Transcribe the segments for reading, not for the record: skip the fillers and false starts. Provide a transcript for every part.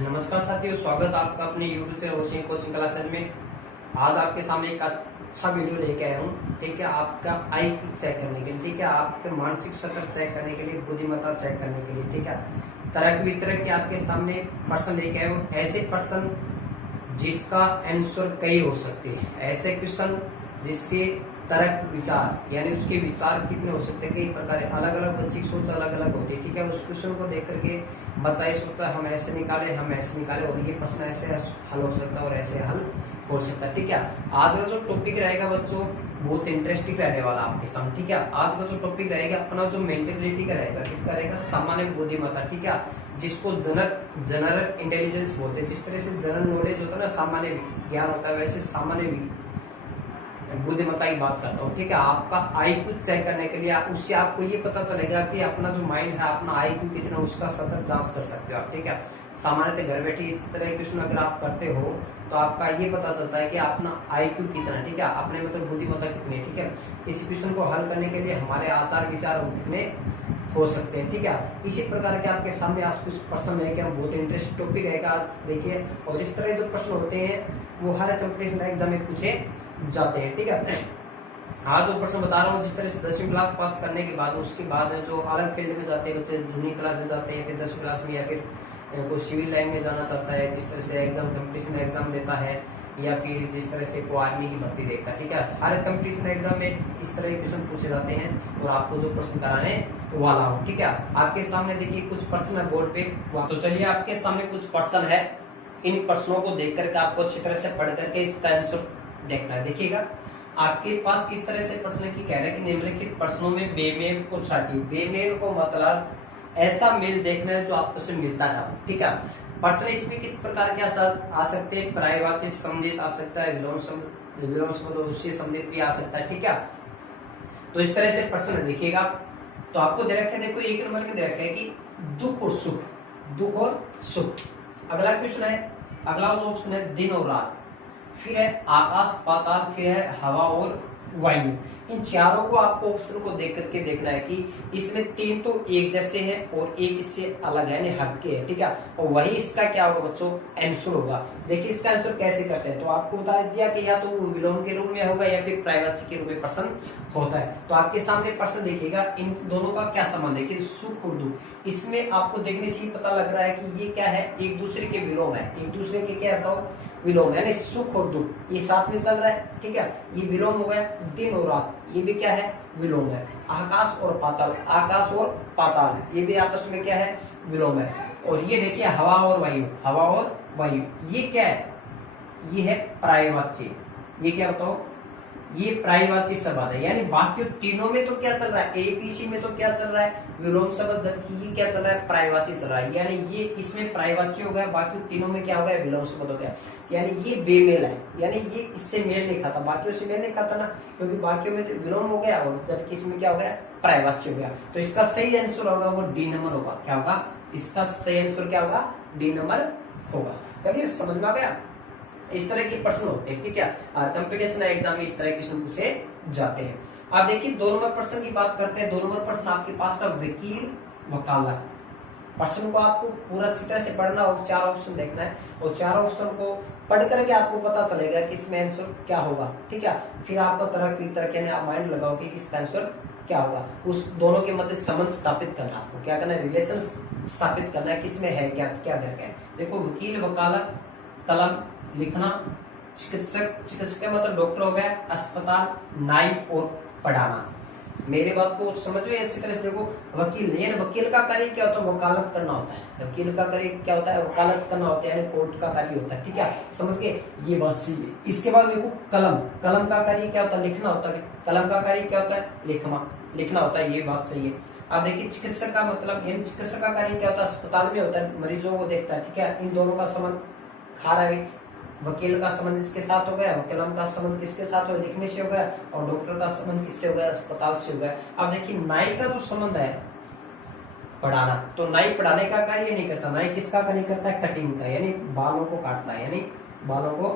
नमस्कार साथियों, स्वागत आपका अपने यूट्यूब चैनल कोचिंग क्लासेज में। आज आपके सामने एक अच्छा वीडियो लेके आया हूँ। ठीक है, आपका IQ चेक करने के लिए, ठीक है, आपके मानसिक स्तर चेक करने के लिए, बुद्धिमत्ता चेक करने के लिए। ठीक है, तरह के वितरक के आपके सामने प्रश्न लेके आए हूँ। ऐसे प्रश्न जिसका आंसर कई हो सकते हैं, ऐसे क्वेश्चन जिसके तर्क विचार यानी उसके विचार कितने हो सकते हैं, कई प्रकार अलग अलग बच्चे की सोच अलग अलग होती है। ठीक है, उस क्वेश्चन को देख करके बच्चा ये सोचता है हम ऐसे निकाले और ये प्रश्न ऐसे हल हो सकता है और ऐसे हल हो सकता है। ठीक है, आज का जो टॉपिक रहेगा बच्चों बहुत इंटरेस्टिंग रहने वाला आपके सामने। ठीक है, आज का जो टॉपिक रहेगा अपना जो मेंटेलिटी का रहेगा, किसका रहेगा, सामान्य बुद्धिमत्ता। ठीक है, जिसको जनरल इंटेलिजेंस बोलते हैं। जिस तरह से जनरल नॉलेज होता है ना, सामान्य ज्ञान होता है, वैसे सामान्य बुद्धिमत्ता की बात करता हूँ। ठीक है, आपका IQ चेक करने के लिए उससे आपको ये पता चलेगा कि अपना जो माइंड है, अपना IQ कितना, उसका सतत जांच कर सकते हो आप। ठीक है, सामान्यतः घर बैठे इस तरह के क्वेश्चन अगर आप करते हो तो आपका ये पता चलता है कि अपना IQ कितना है। ठीक है, अपने मतलब बुद्धिमत्ता कितनी है। ठीक है, इस क्वेश्चन को हल करने के लिए हमारे आचार विचार कितने हो सकते हैं। ठीक है, इसी प्रकार के आपके सामने आज कुछ प्रश्न लेके हम बहुत इंटरेस्टिंग टॉपिक रहेगा आज देखिए। और इस तरह जो प्रश्न होते हैं वो हर कंपटीशन एग्जाम में पूछे जाते हैं। ठीक है, आज जो प्रश्न बता रहा हूँ, जिस तरह से 10वीं क्लास पास करने के बाद उसके बाद जो अलग फील्ड में जाते हैं बच्चे, जूनियर क्लास में जाते हैं, फिर 10वीं क्लास में, या फिर कोई सिविल लाइन में जाना चाहता है, जिस तरह से एग्जाम कंपटीशन एग्जाम देता है, या फिर जिस तरह से कोई आर्मी की भर्ती देखता है। ठीक है, हर कंपटीशन एग्जाम में इस तरह के क्वेश्चन पूछे जाते हैं और आपको जो प्रश्न कराने वाला हूँ। ठीक है, आपके सामने देखिए कुछ प्रश्न है बोर्ड पे। तो चलिए आपके सामने कुछ प्रश्न है, इन प्रश्नों को देख करके आपको अच्छी तरह से पढ़ करके इसका आंसर देखना है। देखिएगा आपके पास किस तरह से प्रश्न की कह रहे हैं कि निम्नलिखित प्रश्नों में बेमेल को छाटिए। बेमेल को मतलब ऐसा मेल देखना है जो आपस में मिलता ना हो। ठीक है, प्रश्न इसमें किस प्रकार के आ सकते हैं, पर्यायवाची संबंधित आ सकता है, विलोम शब्द उससे संबंधित भी आ सकता है। ठीक है, तो इस तरह से प्रश्न देखिएगा। तो आपको दे रखे, देखो एक नंबर के दे रखे है कि दुख और सुख, दुख और सुख। अगला क्वेश्चन है, अगला जो ऑप्शन है दिन और रात, फिर है आकाश पाताल, फिर है हवा और वायु। इन चारों को आपको ऑप्शन को देख करके देखना है कि इसमें तीन तो एक जैसे हैं और एक इससे अलग है, यानी हटके है। ठीक है, और वही इसका क्या होगा बच्चों, आंसर होगा। देखिए इसका आंसर कैसे करते हैं, तो आपको बता दिया कि या तो विलोम के रूप में होगा या फिर पर्यायवाची के रूप में प्रश्न होता है। तो आपके सामने प्रश्न देखिएगा, इन दोनों का क्या संबंध है कि सुख और दुख। इसमें आपको देखने से ही पता लग रहा है कि ये क्या है, एक दूसरे के विलोम है, एक दूसरे के क्या बताओ, विलोम, यानी सुख और दुख ये साथ में चल रहा है। ठीक है, ये विलोम हो गया। दिन और रात ये भी क्या है, विलोम है। आकाश और पाताल, आकाश और पाताल ये भी आपस में क्या है, विलोम है। और ये देखिए हवा और वायु, हवा और वायु ये क्या है, ये है पर्यायवाची। ये क्या बताओ, ये पर्यायवाची शब्द है, यानी बाकी तीनों में तो क्या चल रहा है, ABC में तो क्या चल रहा है, विलोम शब्द, जबकि ये क्या चल रहा है, पर्यायवाची चल रहा है। यानी ये इसमें पर्यायवाची हो गया, बाकी तीनों में क्या हो गया, विलोम शब्द हो गया। यानी ये बेमेल है, यानी ये इससे मेल नहीं खाता, बाकियों से मेल नहीं खाता ना, क्योंकि बाकियों में तो विलोम हो गया और जबकि इसमें क्या हो गया, पर्यायवाची हो गया। तो इसका सही आंसर होगा वो D नंबर होगा। क्या होगा, इसका सही आंसर क्या होगा, D नंबर होगा। कभी समझ में आ गया, इस तरह के प्रश्न होते हैं। ठीक है, कंपटीशन एग्जाम में इस तरह के क्वेश्चन पूछे जाते हैं। आप देखिए 2 नंबर प्रश्न की बात करते हैं। 2 नंबर प्रश्न आपके पास सब वकील वकालत। प्रश्न को आपको पूरा अच्छी तरह से पढ़ना और 4 ऑप्शन देखना है, और 4 ऑप्शन को पढ़ करके आपको पता चलेगा कि इसमें आंसर क्या होगा। ठीक है, फिर आपको तरह यानी आप माइंड लगाओ कि इसका आंसर क्या होगा। उस दोनों के मध्य संबंध स्थापित करना, आपको क्या करना है, रिलेशन स्थापित करना है, किसमें है क्या क्या दरकार है। देखो वकील वकालत, कलम लिखना, चिकित्सक का मतलब डॉक्टर हो गया, अस्पताल, नाई और पढ़ाना। मेरी बात को समझ में अच्छी तरह से देखो। वकील नहीं है, वकील का कार्य क्या होता है, वकालत करना होता है। वकील का कार्य क्या होता है, वकालत करना होता है, यानी कोर्ट का कार्य होता है। ठीक है, समझ गए, ये बात सही है। इसके बाद देखो कलम, कलम का कार्य क्या होता है, लिखना होता है। कलम का कार्य क्या होता है, लिखना होता है, ये बात सही है। आप देखिए चिकित्सक का मतलब, चिकित्सक का कार्य क्या होता है, अस्पताल में होता है, मरीजों को देखता है। ठीक है, इन दोनों का संबंध खा रहा है। वकील का संबंध इसके साथ हो गया, कलम का संबंध किसके साथ हो गया, लिखने से हो गया, और डॉक्टर का संबंध किससे हो गया, अस्पताल से हो गया। अब देखिए नाई का जो संबंध है, पढ़ाना, तो नाई पढ़ाने का कार्य नहीं करता, नाई किसका कार्य करता है, कटिंग का, यानी बालों को काटता है, यानी बालों को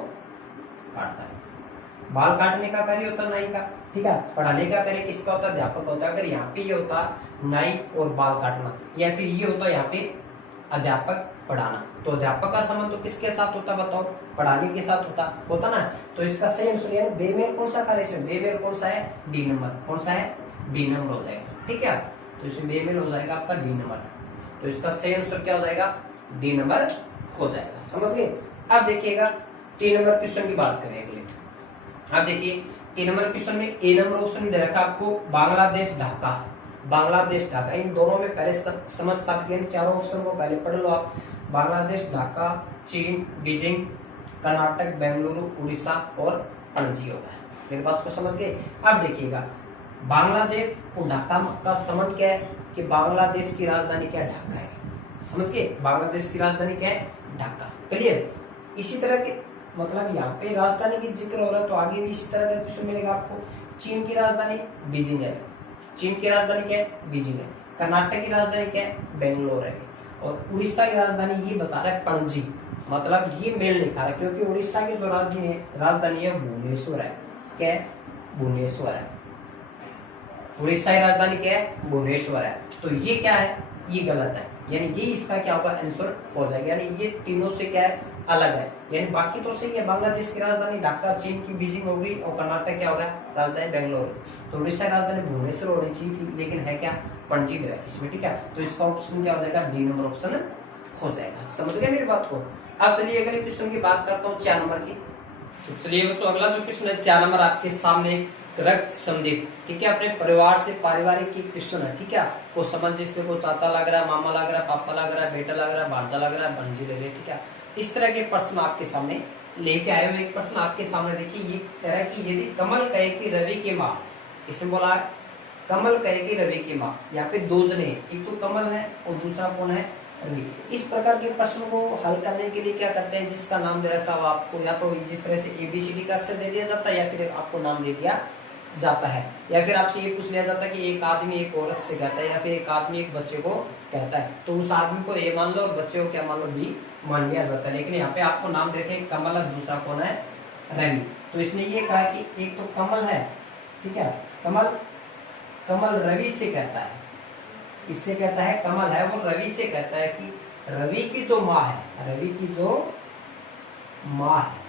काटता है। बाल काटने का कार्य होता है नाई का। ठीक है, पढ़ाने का कार्य किसका होता है, अध्यापक होता है। अगर यहाँ पे ये होता नाई और बाल काटना, या फिर ये होता यहाँ पे अध्यापक पढ़ाना। तो अध्यापक का संबंध तो किसके साथ होता बताओ, पढ़ाने के साथ होता ना। तो इसका सही आंसर है बेमेल कौन सा कार्य से, बेमेल कौन सा है, डी नंबर, कौन सा है, डी नंबर हो जाएगा। ठीक है, तो इसमें बेमेल हो जाएगा आपका डी नंबर। तो इसका सही आंसर क्या हो जाएगा, डी नंबर हो जाएगा। समझ गए। अब देखिएगा 3 नंबर क्वेश्चन की बात करें अगले। अब देखिए 3 नंबर क्वेश्चन में ए नंबर ऑप्शन दे रखा आपको बांग्लादेश ढाका, बांग्लादेश ढाका। इन दोनों में पहले समझ स्थापित यानी चारों ऑप्शन को पहले पढ़ लो आप। बांग्लादेश ढाका, चीन बीजिंग, कर्नाटक बेंगलुरु, उड़ीसा और पणजी होगा। मेरी बात को समझ गए। अब देखिएगा बांग्लादेश और ढाका का संबंध क्या है कि बांग्लादेश की राजधानी क्या है, ढाका है। समझ गए, बांग्लादेश की राजधानी क्या है, ढाका। क्लियर। इसी तरह के मतलब यहाँ पे राजधानी की जिक्र हो रहा है तो आगे भी इसी तरह का क्वेश्चन मिलेगा आपको। चीन की राजधानी बीजिंग है, चीन की राजधानी क्या है, बीजिंग है। कर्नाटक की राजधानी क्या है, बेंगलोर है। और उड़ीसा की राजधानी ये बता रहा है पणजी, मतलब ये मेल नहीं खा रहा क्योंकि उड़ीसा की जो राजधानी है भुवनेश्वर है। क्या है, भुवनेश्वर है। उड़ीसा की राजधानी क्या है, भुवनेश्वर है। तो ये क्या है, ये गलत है, यानी ये इसका क्या होगा, आंसर हो जाएगा। यानी ये तीनों से क्या है, अलग है। यानी बाकी तो सही है, बांग्लादेश की राजधानी ढाका, चीन की बीजिंग हो गई और कर्नाटक क्या होगा, राजधानी बेंगलोर। तो उड़ीसा की राजधानी भुवनेश्वर होनी चाहिए थी, लेकिन है क्या, पणजी है इसमें। ठीक है, तो इसका ऑप्शन क्या हो जाएगा, डी नंबर ऑप्शन हो जाएगा। समझ गए मेरी बात को। अब चलिए अगले क्वेश्चन की बात करता हूँ 4 नंबर की। तो चलिए बच्चों अगला जो क्वेश्चन है 4 नंबर आपके सामने रक्त संबंधित, ठीक है, अपने परिवार से पारिवारिक की क्वेश्चन है। ठीक है, को समझ जिससे को चाचा लग रहा है, मामा लग रहा है, पापा लग रहा है, बेटा लग रहा है, भांजा लग रहा है, भंजी लग रही है। ठीक है, इस तरह के प्रश्न आपके सामने लेके आए हुए। एक प्रश्न आपके सामने देखिए, ये कह रहा है कि यदि कमल कहे कि रवि की माँ, इसमें बोला है कमल कहे कि रवि की माँ। यहाँ पे 2 जने, एक तो कमल है और दूसरा कौन है, रवि। इस प्रकार के प्रश्न को हल करने के लिए क्या करते हैं, जिसका नाम दे रखा हो आपको, या तो जिस तरह से ABCD का अक्षर दे दिया जाता है या फिर आपको नाम दे दिया जाता है, या फिर आपसे ये पूछ लिया जाता है कि एक आदमी एक औरत से कहता है या फिर एक आदमी एक बच्चे को कहता है, तो उस आदमी को A मान लो और बच्चे को क्या मान लो, B मान लिया जाता है। लेकिन यहाँ पे आपको नाम देखे कमल है, दूसरा कौन है, रवि। तो इसने ये कहा कि एक तो कमल है, ठीक है, कमल रवि से कहता है, इससे कहता है कमल है वो रवि से कहता है कि रवि की जो माँ है, रवि की जो माँ है,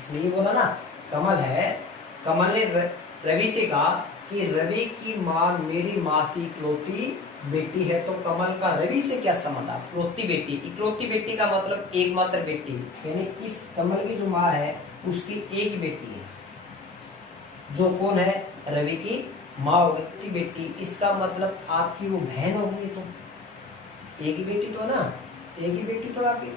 इसलिए बोला ना कमल है, कमल ने रवि से कहा कि रवि की माँ मेरी माँ की इकलौती बेटी है। तो कमल का रवि से क्या संबंध है, इकलौती बेटी, इकलौती बेटी का मतलब एकमात्र बेटी, यानी इस कमल की जो माँ है उसकी एक बेटी है, जो कौन है, रवि की माँ होगी बेटी। इसका मतलब आपकी वो बहन होगी, तो एक ही बेटी तो ना, एक ही बेटी तो आपकी,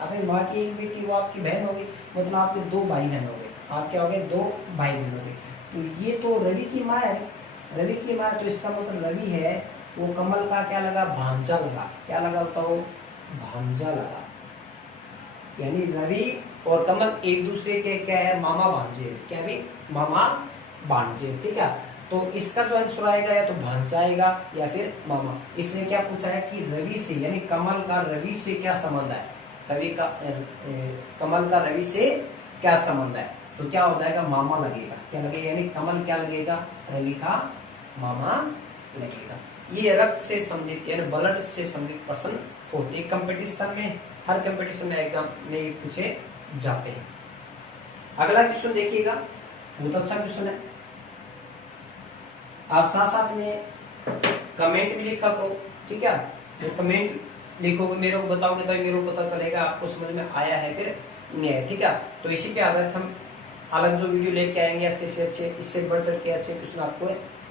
अपनी माँ की एक बेटी वो आपकी बहन होगी, मतलब आपके 2 भाई बहन हो गए, आप क्या हो गए, 2 भाई बहन हो गए। तो ये तो रवि की माँ है, रवि की माँ, तो इसका मतलब रवि है वो कमल का क्या लगा, भांजा लगा। क्या लगा बताओ, भांजा लगा। यानी रवि और कमल एक दूसरे के क्या है, मामा भांजे, क्या भी मामा भांजे। ठीक है, तो इसका जो आंसर आएगा या तो भांजा आएगा या फिर मामा। इसने क्या पूछा है कि रवि से, यानी कमल का रवि से क्या संबंध है, रवि का कमल का रवि से क्या संबंध है, तो क्या हो जाएगा, मामा लगेगा। क्या लगेगा, यानी कमल क्या लगेगा, रवि का मामा लगेगा। ये रक्त से संबंधित यानी ब्लड से संबंधित प्रश्न होते हैं कंपटीशन में, हर कंपटीशन में एग्जाम में पूछे जाते हैं। अगला क्वेश्चन देखिएगा, बहुत अच्छा क्वेश्चन है। आप साथ साथ में कमेंट भी लिखा करो, ठीक है, जो कमेंट लिखोगे मेरे को बताओगे तो मेरे को पता चलेगा आपको समझ में आया है फिर नहीं है। ठीक है, तो इसी पे आधारित हम अलग जो वीडियो लेके आएंगे अच्छे से अच्छे, इससे बढ़ चढ़ के अच्छे क्वेश्चन आपको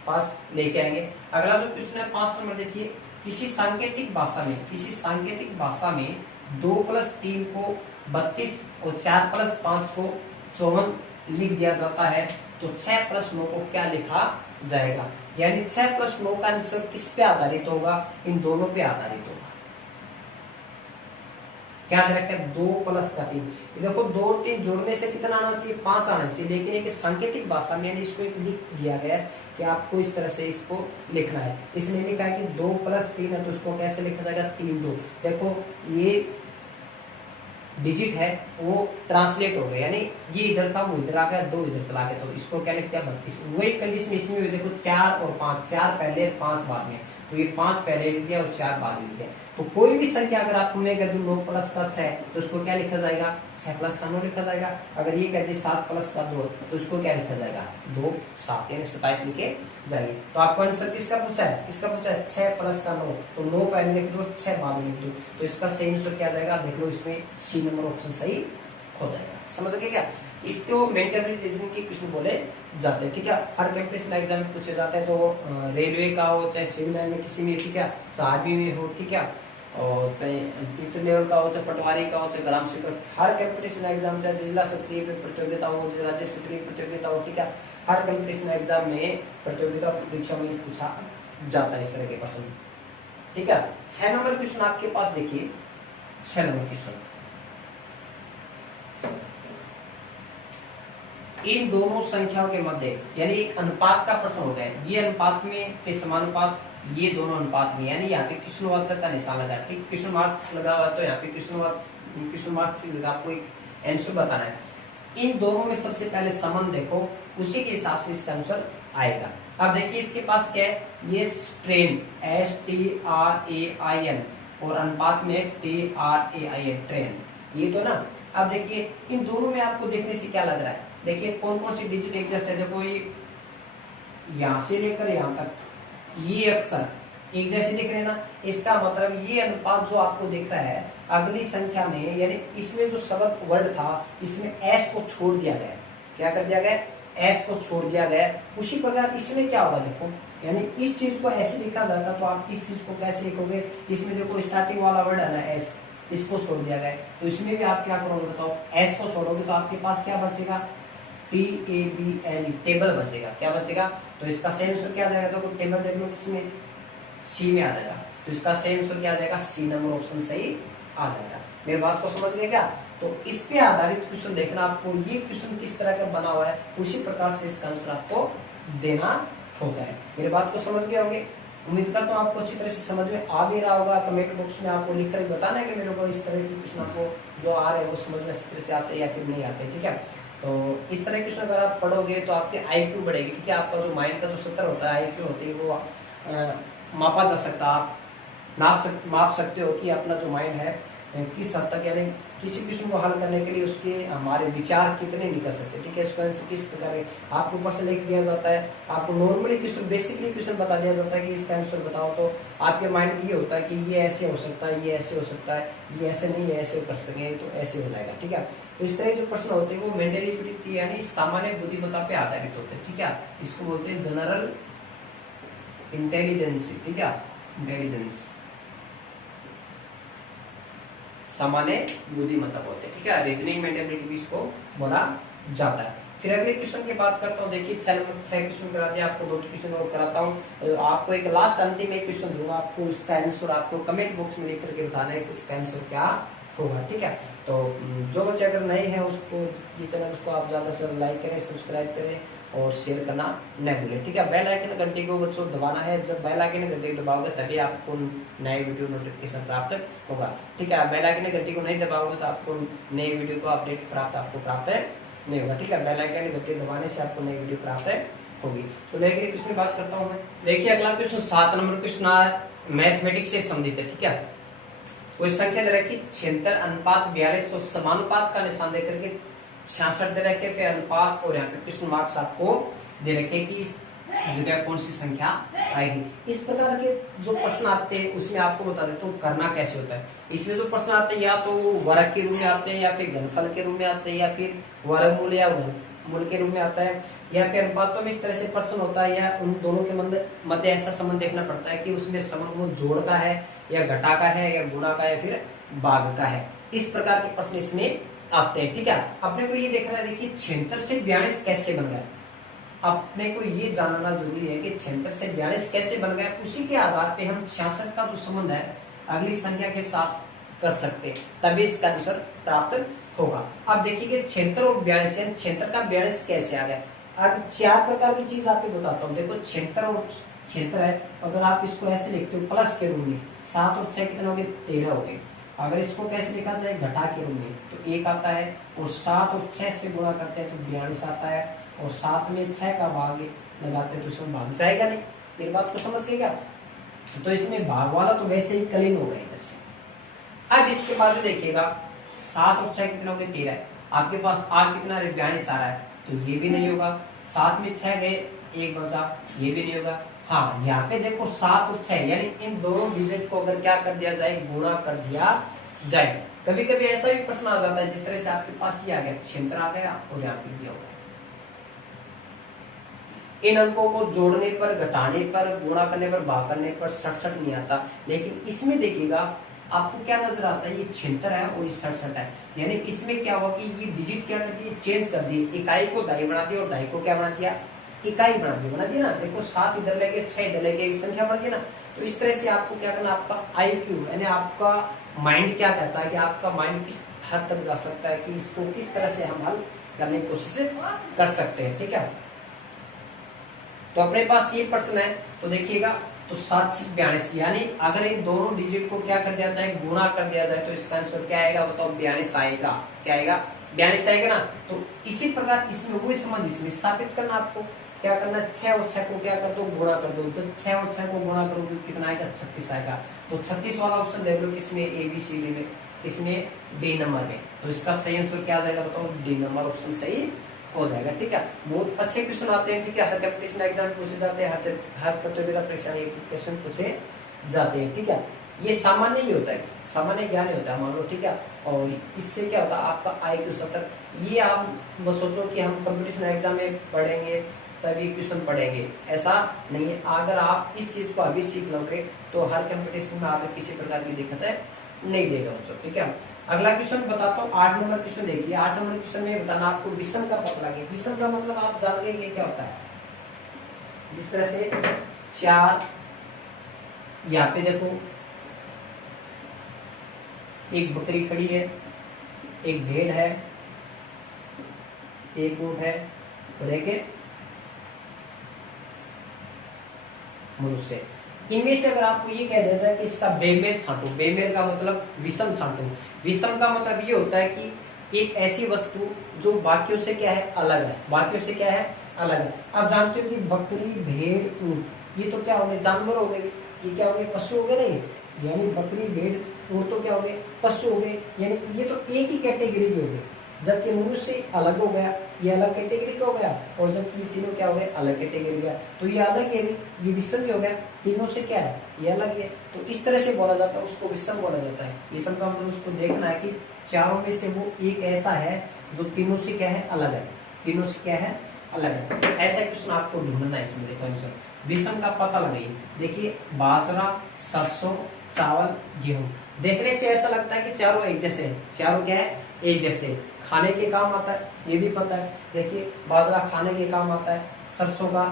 पास लेके आएंगे। अगला जो क्वेश्चन है 5 नंबर देखिए, किसी सांकेतिक भाषा में, किसी सांकेतिक भाषा में 2+3 को 32 और 4+5 को 54 लिख दिया जाता है, तो 6+9 को क्या लिखा जाएगा। यानी 6+9 का आंसर किस पे आधारित होगा, इन दोनों पे आधारित होगा। क्या रखा है, 2+3। देखो 2 और 3 जोड़ने से कितना आना चाहिए, 5 आना चाहिए, लेकिन एक सांकेतिक भाषा में इसको एक लिख दिया गया है कि आपको इस तरह से इसको लिखना है। इसने लिखा है कि 2+3 है तो उसको कैसे लिखा जाएगा, 3-2। देखो ये डिजिट है वो ट्रांसलेट हो गया, यानी ये इधर था वो इधर आ गया, 2 इधर चला गया, तो इसको क्या लिखते हैं 32। वही कंडीशन इसमें भी देखो 4 और 5, 4 पहले 5 बाद में, तो ये 5 पहले लिख दिया और 4 बाद लिख दिया। तो कोई भी संख्या अगर आपको मैं कह दूं 9 प्लस का 6 तो उसको क्या लिखा जाएगा, 6 प्लस का 9 लिखा जाएगा। अगर ये कह दे 7 प्लस का 2 तो उसको क्या लिखा जाएगा, 2 7 यानी 27 लिखे जाएंगे। तो आपको आंसर किसका पूछा है, किसका पूछा है, 6 प्लस का 9, तो 9 पहले लिख दो 6 बाद लिख दो, तो इसका सही आंसर क्या जाएगा, देख लो इसमें सी नंबर ऑप्शन सही हो जाएगा। समझ गए क्या, इसको मेंटल रीजनिंग के क्वेश्चन बोले जाते हैं। ठीक है, हर कंपटीशन एग्जाम में पूछे जाते हैं, जो रेलवे का हो चाहे सिविल लाइन में किसी में, ठीक है, आर्मी में हो, ठीक है, और चाहे टीचर लेवल का हो चाहे पटवारी का हो चाहे ग्राम सेवक, हर कंपटीशन एग्जाम चाहे जिला स्तरीय प्रतियोगिता हो राज्य स्तरीय प्रतियोगिता हो, ठीक है, हर कंपटीशन एग्जाम में प्रतियोगिता परीक्षा में पूछा जाता है इस तरह के प्रश्न। ठीक है, 6 नंबर क्वेश्चन आपके पास देखिए, 6 नंबर क्वेश्चन, इन दोनों संख्याओं के मध्य यानी एक अनुपात का प्रश्न होता है, ये अनुपात में समानुपात, ये दोनों अनुपात में, यानी यहाँ पे कृष्णवाचक का निशान लगा, ठीक, कृष्ण मार्क्स लगा हुआ तो यहाँ पे कृष्ण मार्क्स लगा, आपको एक आंसर बताना है। इन दोनों में सबसे पहले संबंध देखो, उसी के हिसाब से इसका आंसर आएगा। अब देखिए इसके पास क्या है, ये स्ट्रेन STRAIN और अनुपात में TRAIN ट्रेन, ये तो ना। अब देखिए इन दोनों में आपको देखने से क्या लग रहा है, देखिए कौन कौन सी डिजिट एक जैसे, देखो ये यहां से लेकर यहां तक ये अक्षर एक जैसे दिख रहे हैं ना, इसका मतलब ये अनुपात जो आपको दिख रहा है अगली संख्या में, यानी इसमें जो शब्द वर्ड था इसमें एस को छोड़ दिया गया, क्या कर दिया गया, एस को छोड़ दिया गया। उसी प्रकार इसमें क्या होगा, देखो यानी इस चीज को ऐसे लिखा जाता तो आप इस चीज को कैसे लिखोगे, इसमें देखो स्टार्टिंग वाला वर्ड है ना एस, इसको छोड़ दिया गया, तो इसमें भी आप क्या करोगे बताओ, एस को छोड़ोगे तो आपके पास क्या बचेगा, TABLE टेबल बचेगा, क्या बचेगा, तो इसका सही आंसर क्या आ जाएगा, तो टेबल देख लो किसमें, सी में आ जाएगा, तो इसका सही आंसर क्या आ जाएगा, सी नंबर ऑप्शन सही आ जाएगा। मेरी बात को समझ गए क्या, तो इस पे आधारित क्वेश्चन देखना आपको, ये क्वेश्चन किस तरह का बना हुआ है उसी प्रकार से इसका आंसर आपको देना होता है। मेरी बात को समझ गए होंगे, उम्मीद करता हूँ आपको अच्छी तरह से समझ में आ भी रहा होगा। कमेंट बॉक्स में आपको लिखकर बताना है कि मेरे को इस तरह के क्वेश्चन आपको जो आ रहे हैं वो समझ में अच्छी तरह से आते हैं या फिर नहीं आते। ठीक है, तो इस तरह के क्वेश्चन अगर आप पढ़ोगे तो आपके IQ बढ़ेगी। ठीक है, आपका जो माइंड का जो सत्र होता है, IQ होती है, वो मापा जा सकता, आप माप सकते हो कि अपना जो माइंड है किस हद तक, यानी किसी क्वेश्चन को हल करने के लिए उसके हमारे विचार कितने निकल सकते हैं। ठीक है, इसको किस प्रकार आपको ऊपर से लिख दिया जाता है, आपको नॉर्मली क्वेश्चन बेसिकली क्वेश्चन बता दिया जाता है कि इसका आंसर बताओ, तो आपके माइंड में ये होता है कि ये ऐसे हो सकता है, ये ऐसे हो सकता है, ये ऐसे नहीं है, ऐसे कर सके तो ऐसे हो जाएगा। ठीक है, तो इस तरह जो प्रश्न होते हैं वो मेंटली यानी सामान्य बुद्धिमत्ता पे आधारित होते हैं। ठीक है, इसको बोलते हैं जनरल इंटेलिजेंस। ठीक है, इंटेलिजेंस सामान्य बुद्धिमत्ता बोलते हैं। ठीक है, रीजनिंग मेंटलिटी भी इसको बोला जाता है। फिर अगले क्वेश्चन की बात करता हूँ। देखिए 6 क्वेश्चन करा दिया, आपको 2 क्वेश्चन और कराता हूँ। आपको एक लास्ट अंतिम एक क्वेश्चन दूंगा, आपको इसका आंसर आपको कमेंट बॉक्स में लिख करके बताना है कि इसका आंसर क्या होगा। ठीक है, तो जो बच्चे अगर नए हैं उसको ये चैनल को आप ज्यादा से लाइक करें, सब्सक्राइब करें और शेयर करना न भूलें। ठीक है, बेल आइकन घंटी को बच्चों दबाना है, जब बेल आइकन घंटी को दबाओगे तभी आपको नए वीडियो नोटिफिकेशन प्राप्त होगा। ठीक है, बेल आइकन घंटी को नहीं दबाओगे तो आपको नए वीडियो को अपडेट प्राप्त नहीं होगा। ठीक है, बेल आइकन घंटी दबाने से आपको नई वीडियो प्राप्त होगी। तो मैं अगले क्वेश्चन बात करता हूँ मैं। देखिए अगला क्वेश्चन 7 नंबर क्वेश्चन मैथमेटिक्स से संबंधित है। ठीक है, कोई संख्या दे रखी 76 अनुपात 42 और समानुपात का निशान देकर के 66 दे रखे, फिर अनुपात और यहाँ पे क्वेश्चन मार्क्स आपको दे रखे कि इस जगह कौन सी संख्या आएगी। इस प्रकार के जो प्रश्न आते हैं उसमें आपको बता देता हूँ करना कैसे होता है। इसमें जो प्रश्न आते हैं या तो वर्ग के रूप में आते हैं या फिर घनफल के रूप में आते हैं या फिर वर्गमूल या घनमूल के रूप में आता है या फिर अनुपातों में इस तरह से प्रश्न होता है, या उन दोनों के मध्य ऐसा संबंध देखना पड़ता है कि उसमें संबंध जोड़ का है या घटा का है या गुणा का या फिर भाग का है। इस प्रकार के प्रश्न इसमें आते हैं। ठीक है, अपने को ये देखना है, देखिए 76 से 42 कैसे बन गया, अपने को ये जानना जरूरी है कि 76 से 42 कैसे बन गया। उसी के आधार पे हम 66 का जो संबंध है अगली संख्या के साथ कर सकते हैं, तभी इसका आंसर प्राप्त होगा। अब देखिए 76 और 42, 76 का 42 कैसे आ गया। अब 4 प्रकार की चीज आपको बताता हूँ। देखो 76 और 76 है, अगर आप इसको ऐसे लिखते हो प्लस के रूप में, 7 और 6 कितने हो गए, 13 हो गए। अगर इसको कैसे लिखा जाए घटा के रूप में, तो 1 आता है, और 7 और 6 से गुणा करते हैं तो 42 आता है, और 7 में 6 का भाग लगाते हैं तो उसमें भाग जाएगा नहीं। मेरी बात को समझ गए क्या। तो इसमें भाग वाला तो वैसे ही कलीन हो गया इधर से। अब इसके बाद में देखिएगा 7 और 6 कितना हो गया 13 है। आपके पास आग कितना 42 आ रहा है, तो ये भी नहीं होगा। 7 में 6 गए, 1 बचा, ये भी नहीं होगा। हाँ, यहाँ पे देखो 7 और 6 यानी इन दोनों डिजिट को अगर क्या कर दिया जाए, गुणा कर दिया जाए। कभी कभी ऐसा भी प्रश्न आ जाता है जिस तरह से आपके पास ये आ गया, छिहत्तर आ गया और यहाँ पे दिया होगा। इन अंकों को जोड़ने पर, घटाने पर, गुणा करने पर, भाग करने पर 67 नहीं आता। लेकिन इसमें देखिएगा आपको क्या नजर आता है, ये 76 है और ये 67 है। यानी इसमें क्या हुआ कि ये डिजिट क्या कर दिए, चेंज कर दिए। इकाई को दाई बना दिया और दाई को क्या बना दिया, इकाई बना दिया ना। देखो 7 इधर लेके 6 इधर लेके एक संख्या बन गई ना। तो इस तरह से आपको क्या करना, आपका IQ यानी आपका माइंड क्या कहता है कि आपका माइंड किस हद तक जा सकता है कि इसको किस तरह से हम हल करने की कोशिश कर सकते हैं। ठीक है, तो अपने पास ये प्रश्न है, तो देखिएगा तो 742 यानी अगर इन दोनों डिजिट को क्या कर दिया जाए, गुणा कर दिया जाए, तो इसका आंसर क्या आएगा बताओ, 42 आएगा। क्या आएगा, 42 आएगा ना। तो इसी प्रकार इसमें वही संबंध इसमें स्थापित करना। आपको क्या करना, 6 और 6 को क्या कर दो, गुणा कर दो। जब 6 और 6 को गुणा करोगे कितना आएगा, 36 आएगा। तो 36 वाला ऑप्शन देख लो किसमें, ABCD में, इसमें D नंबर में। तो इसका सही आंसर क्या आ जाएगा बताओ, D नंबर ऑप्शन सही हो जाएगा। ठीक है, बहुत अच्छे क्वेश्चन आते हैं। ठीक है, हर कंपटीशन एग्जाम पूछे जाते हैं, हर प्रतियोगिता परीक्षा में क्वेश्चन पूछे जाते हैं। ठीक है, ये सामान्य ही होता है, सामान्य ज्ञान ही होता है मान लो। ठीक है, और इससे क्या होता है आपका IQ 70। ये आप बस सोचो कि हम कंपटीशन एग्जाम में पढ़ेंगे तभी क्वेश्चन पढ़ेंगे, ऐसा नहीं है। अगर आप इस चीज को अभी सीख लोगे तो हर कंपटीशन में आप किसी प्रकार की दिक्कत नहीं देगा बच्चों। ठीक है, अगला क्वेश्चन बताता हूँ। 8 नंबर क्वेश्चन देखिए। 8 नंबर क्वेश्चन में बताना आपको विषम का पता लगे। विषम का मतलब आप जान गए ये क्या होता है। जिस तरह से 4, यहाँ पे देखो एक बकरी खड़ी है, एक भेड़ है, एक ऊंट है और एक मनुष्य। इनमें से अगर आपको ये कह दिया जाए कि इसका बेमेल छांटो, बेमेल का मतलब विषम छांटो। विषम का मतलब ये होता है कि एक ऐसी वस्तु जो बाकियों से क्या है, अलग है, बाकियों से क्या है, अलग है। आप जानते हो कि बकरी, भेड़, ऊंट ये तो क्या हो गए, जानवर हो गए। ये क्या हो गए, पशु हो गए नहीं। यानी बकरी, भेड़, ऊंट तो क्या हो गए, पशु हो गए। यानी ये तो एक ही कैटेगरी के हो गए। जबकि मनुष्य अलग हो गया, ये अलग कैटेगरी का हो गया। और जबकि ये तीनों क्या हो गए, अलग कैटेगरी का। तो ये अलग है, ये विषम भी हो गया, तीनों से क्या है, ये अलग है। तो इस तरह से बोला जाता है, उसको विषम बोला जाता है। विषम का मतलब उसको देखना है कि चारों में से वो एक ऐसा है जो तीनों से क्या है, अलग है, तीनों से क्या है, अलग है। ऐसा क्वेश्चन आपको ढूंढना है इसमें। देखो आंसर विषम का पता लगाइए। देखिए बाजरा, सरसों, चावल, गेहूं। देखने से ऐसा लगता है कि चारों एक जैसे हैं। चारों क्या है, एक जैसे, खाने के काम आता है, ये भी पता है। देखिए बाजरा खाने के काम आता है, सरसों का,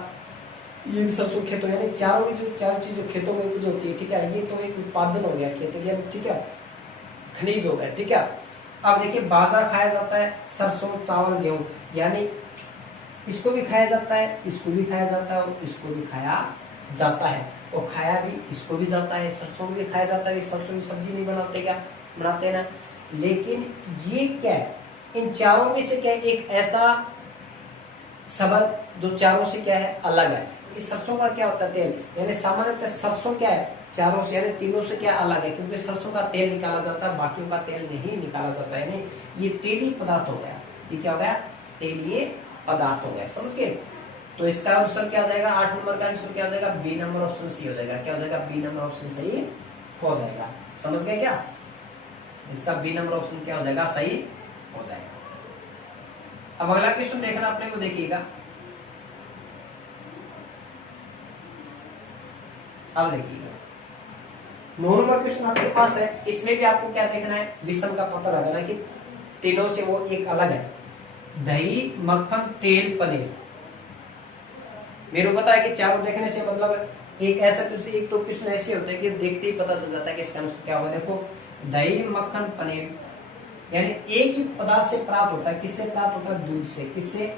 ये भी सरसों खेतों, यानी चारों की जो चार चीजें खेतों में उपज होती है। ठीक है, ये तो एक उत्पादन हो गया खेत, ठीक है, खनिज हो गया। ठीक है, अब देखिए बाजरा खाया जाता है, सरसों, चावल, गेहूं, यानी इसको भी खाया जाता है, इसको भी खाया जाता है और इसको भी खाया जाता है। और खाया भी इसको भी जाता है, सरसों भी खाया जाता है। सरसों की सब्जी नहीं बनाते, क्या बनाते ना। लेकिन ये क्या है, इन चारों में से क्या है, एक ऐसा सबल जो चारों से क्या है, अलग है। कि सरसों का क्या होता है, तेल, यानी सामान्यतः सरसों क्या है, चारों से यानी तीनों से क्या अलग है, क्योंकि सरसों का तेल निकाला जाता है, बाकियों का तेल नहीं निकाला जाता है। यानी ये तेली पदार्थ हो गया। ये क्या हो गया, तेलीय पदार्थ हो गया। समझ गए। तो इसका आंसर क्या आ जाएगा, 8 नंबर का आंसर क्या हो जाएगा, बी नंबर ऑप्शन सही हो जाएगा। क्या हो जाएगा, बी नंबर ऑप्शन सही हो जाएगा। समझ गए क्या, इसका बी नंबर ऑप्शन क्या हो जाएगा, सही हो जाएगा। अब अगला क्वेश्चन देखना अपने को, देखिएगा अब देखिएगा 9 नंबर क्वेश्चन आपके पास है। इसमें भी आपको क्या देखना है, विषम का पता लगाना कि तीनों से वो एक अलग है। दही, मक्खन, तेल, पनीर। मेरे को पता है कि चारों देखने से मतलब एक ऐसा क्वेश्चन, एक तो क्वेश्चन ऐसे होते हैं कि देखते ही पता चल जाता है कि इसका आंसर क्या होगा। देखो दही, मक्खन, पनीर, यानी एक ही पदार्थ से प्राप्त होता है। किससे प्राप्त होता है, दूध से। किससे,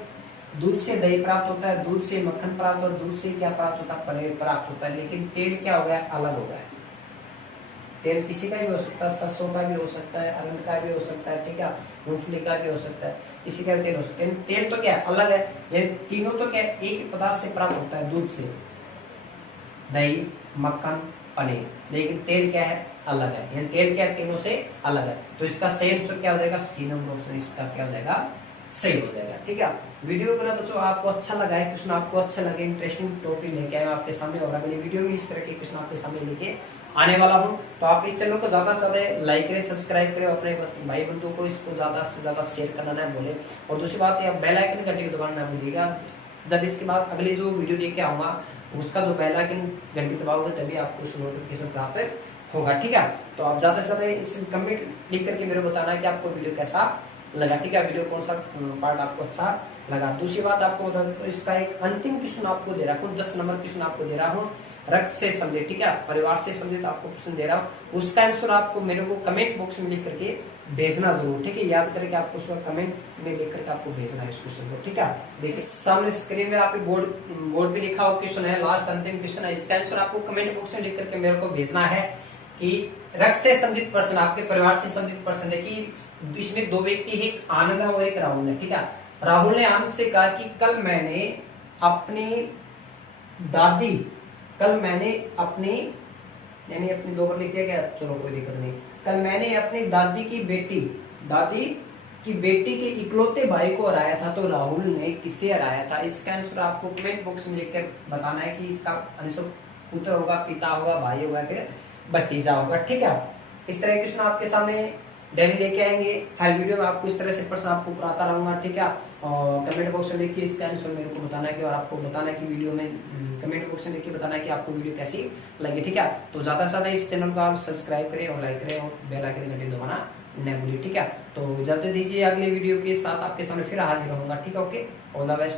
दूध से दही प्राप्त होता है, दूध से मक्खन प्राप्त होता है, दूध से क्या प्राप्त होता है, पनीर प्राप्त होता है। लेकिन तेल क्या हो गया, अलग हो गया। तेल किसी का भी हो सकता है, सरसों का भी हो सकता है, अरंड का भी हो सकता है, ठीक है, मूंगफली का भी हो सकता है, किसी का भी तेल हो सकता है। तेल तो क्या है, अलग है। ये तीनों तो क्या है, एक पदार्थ से प्राप्त होता है, दूध से, दही, मक्खन, पनीर, लेकिन तेल क्या है, अलग है, यानी तेल क्या है, तीनों से अलग है। तो इसका सही आंसर क्या हो जाएगा, सी नंबर ऑप्शन इसका क्या हो जाएगा, सही हो जाएगा। ठीक है, वीडियो अगर बच्चों आपको अच्छा लगा है, क्वेश्चन आपको अच्छा लगे, इंटरेस्टिंग टॉपिक लेके आए आपके सामने, और अगली वीडियो में इस तरह के क्वेश्चन आपके सामने लेके आने वाला हूँ। तो आप इस चैनल को ज्यादा से ज्यादा लाइक करें, सब्सक्राइब करें, अपने भाई बंधुओं को इसको ज्यादा से ज्यादा शेयर करना ना भूले। और दूसरी बात, आप बेल आइकन घंटे को दबाना ना भूलिएगा। जब इसके बाद अगली जो वीडियो लेके आऊंगा उसका जो बेल आइकन घंटी दबाओगे तभी आपको उस नोटिफिकेशन प्राप्त होगा। ठीक है, तो आप ज्यादा से ज्यादा इस कमेंट लिख करके मेरे को बताना कि आपको वीडियो कैसा लगा। ठीक है, वीडियो कौन सा पार्ट आपको अच्छा लगा। दूसरी बात आपको बता दूं, तो इसका एक अंतिम क्वेश्चन आपको दे रहा हूँ, 10 नंबर क्वेश्चन आपको दे रहा हूँ, रक्त से संबंधित। ठीक है, परिवार से संबंधित आपको क्वेश्चन दे रहा हूँ, उसका आंसर आपको मेरे को कमेंट बॉक्स में लिख करके भेजना जरूर। ठीक है, याद करके आपको उसका कमेंट में लिख करके आपको भेजना है इस क्वेश्चन को। ठीक है, देखिए सामने स्क्रीन में आपके बोर्ड पे लिखा हुआ क्वेश्चन है, लास्ट अंतिम क्वेश्चन है। इसका आंसर आपको कमेंट बॉक्स में लिख करके मेरे को भेजना है कि रक्त से संबंधित पर्सन, आपके परिवार से संबंधित पर्सन है कि इसमें दो व्यक्ति है, एक आनंद है और एक राहुल है। ठीक है, राहुल ने आनंद से कहा कि कल मैंने अपनी यानी अपनी दो बार लिख दिया क्या, चलो कोई दिक्कत नहीं। कल मैंने अपनी दादी की बेटी के इकलौते भाई को हराया था, तो राहुल ने किसे हराया था। इसका आंसर आपको कमेंट बॉक्स में लिखकर बताना है कि इसका आंसर पुत्र होगा, पिता होगा, भाई होगा, फिर भतीजा होगा। ठीक है, इस तरह के क्वेश्चन आपके सामने डेली लेके आएंगे, हर वीडियो में आपको इस तरह से प्रश्न आपको कराता रहूंगा। ठीक है, और कमेंट बॉक्स में लिखिए इसका आंसर मेरे को बताना है कि, और आपको बताना है कि वीडियो में कमेंट बॉक्स में लिखिए बताना है कि आपको वीडियो कैसी लगी। ठीक है, तो ज्यादा से ज्यादा इस चैनल को आप सब्सक्राइब करें और लाइक करें और बेल आइकन घंटी दबाना न भूलिए। ठीक है, तो इजाजत दीजिए, अगले वीडियो के साथ आपके सामने फिर हाजिर रहूंगा। ठीक है, ओके, ऑल द बेस्ट।